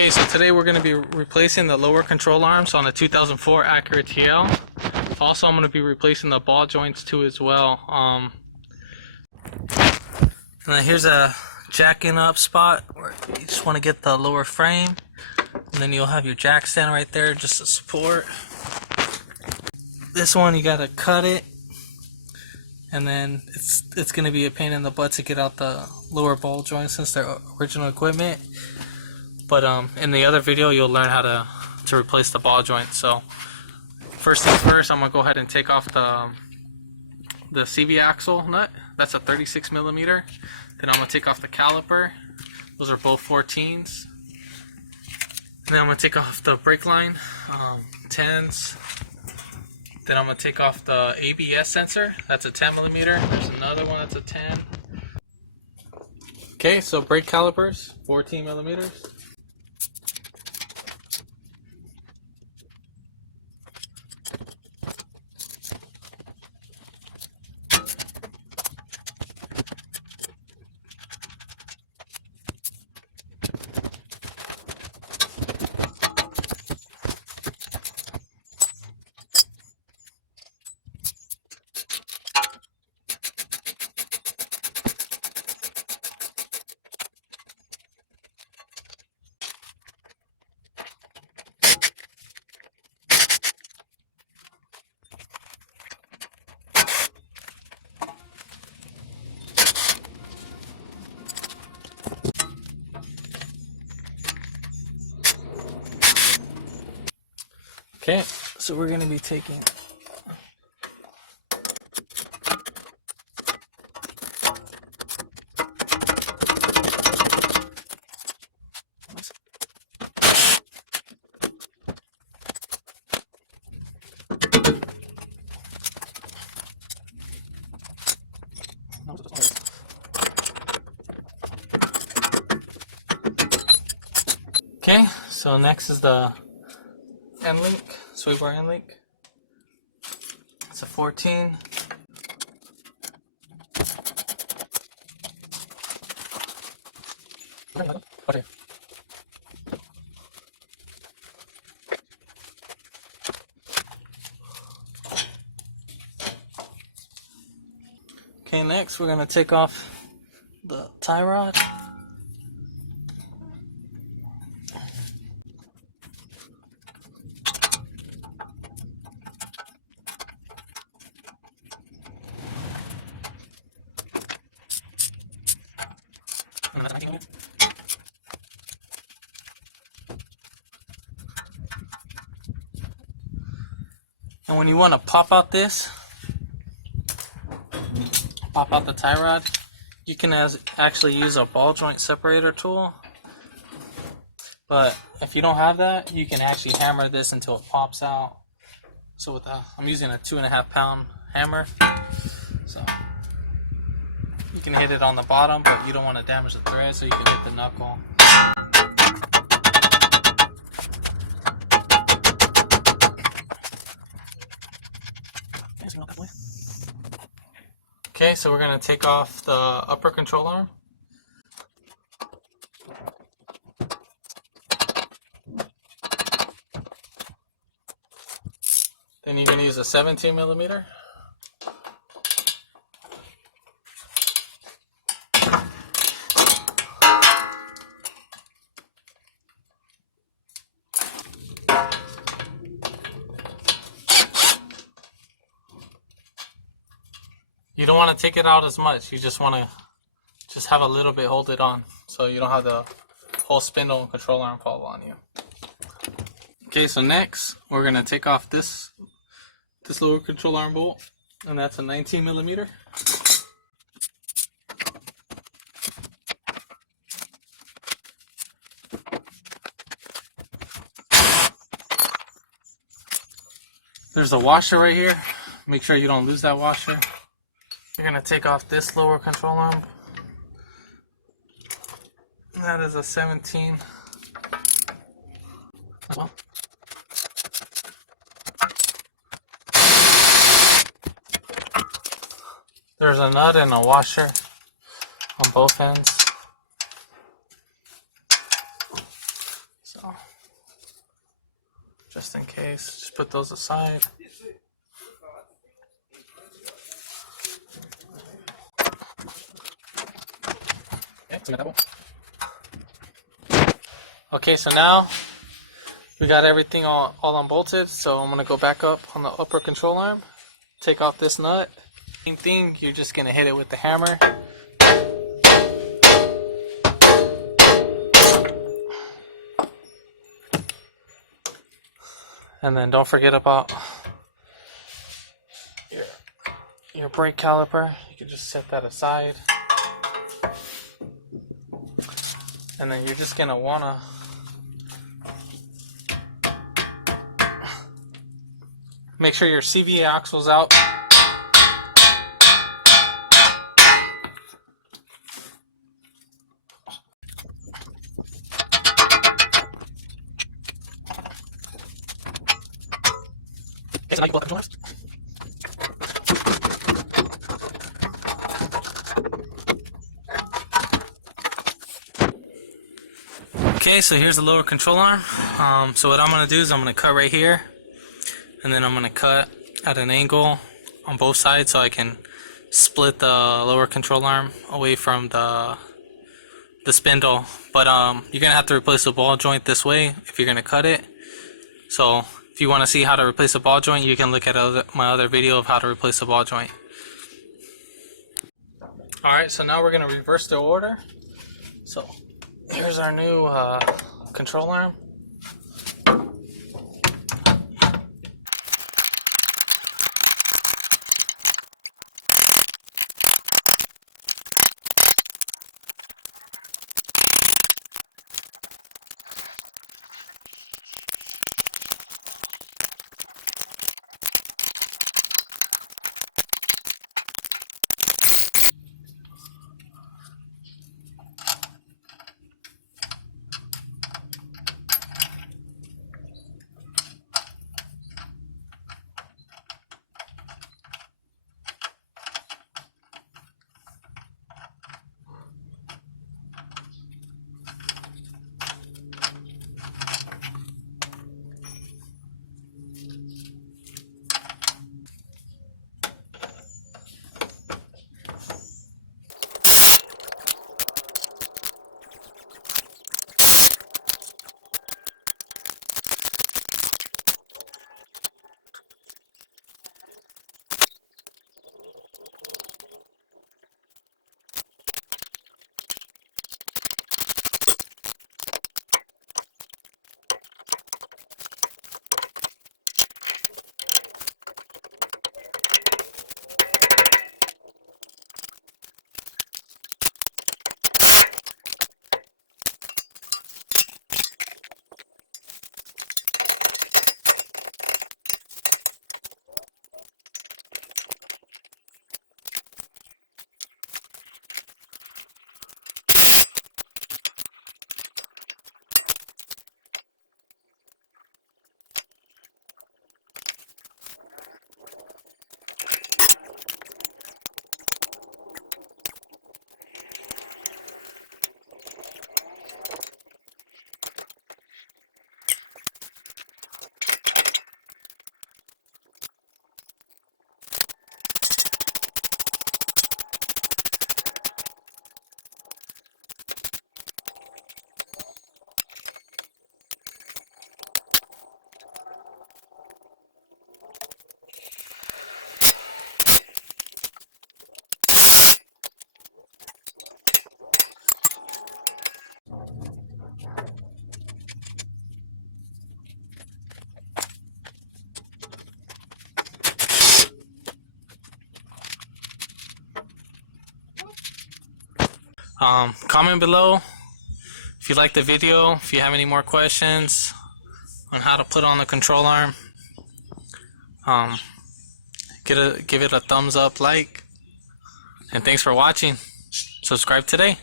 Okay, so today we're going to be replacing the lower control arms on the 2004 Acura TL. Also, I'm going to be replacing the ball joints too as well. And then here's a jacking up spot where you just want to get the lower frame, and then you'll have your jack stand right there just to support. This one you got to cut it, and then it's going to be a pain in the butt to get out the lower ball joints since they're original equipment. But in the other video, you'll learn how to replace the ball joint. So first things first, I'm gonna go ahead and take off the CV axle nut. That's a 36 millimeter. Then I'm gonna take off the caliper. Those are both 14s. And then I'm gonna take off the brake line, 10s. Then I'm gonna take off the ABS sensor. That's a 10 millimeter. There's another one that's a 10. Okay, so brake calipers, 14 millimeters. Okay, so we're going to be taking Okay, so next is the end link, sweep bar end link. It's a 14. Okay, next we're gonna take off the tie rod. And when you want to pop out the tie rod, you can actually use a ball joint separator tool. But if you don't have that, you can actually hammer this until it pops out. So I'm using a 2.5 pound hammer. So you can hit it on the bottom, but you don't want to damage the thread, so you can hit the knuckle. Okay, so we're going to take off the upper control arm. Then you're going to use a 17 millimeter. You don't want to take it out as much. You just want to have a little bit hold it on, so you don't have the whole spindle and control arm fall on you. Okay, so next we're gonna take off this lower control arm bolt, and that's a 19 millimeter. There's a washer right here. Make sure you don't lose that washer. You're going to take off this lower control arm. That is a 17 as well. There's a nut and a washer on both ends. So just in case. Just put those aside. Okay, so now we got everything all unbolted, so I'm going to go back up on the upper control arm, take off this nut. Same thing, you're just going to hit it with the hammer. And then don't forget about your brake caliper. You can just set that aside. And then you're just going to want to make sure your CVA axle's out. Okay, so now you pull up the controllers. Okay, so here's the lower control arm. So what I'm going to do is I'm going to cut right here. And then I'm going to cut at an angle on both sides so I can split the lower control arm away from the spindle. But you're going to have to replace the ball joint this way if you're going to cut it. So if you want to see how to replace a ball joint, you can look at my other video of how to replace a ball joint. Alright, so now we're going to reverse the order. So here's our new control arm. Comment below if you like the video, if you have any more questions on how to put on the control arm. Give it a thumbs up, like, and thanks for watching. Subscribe today.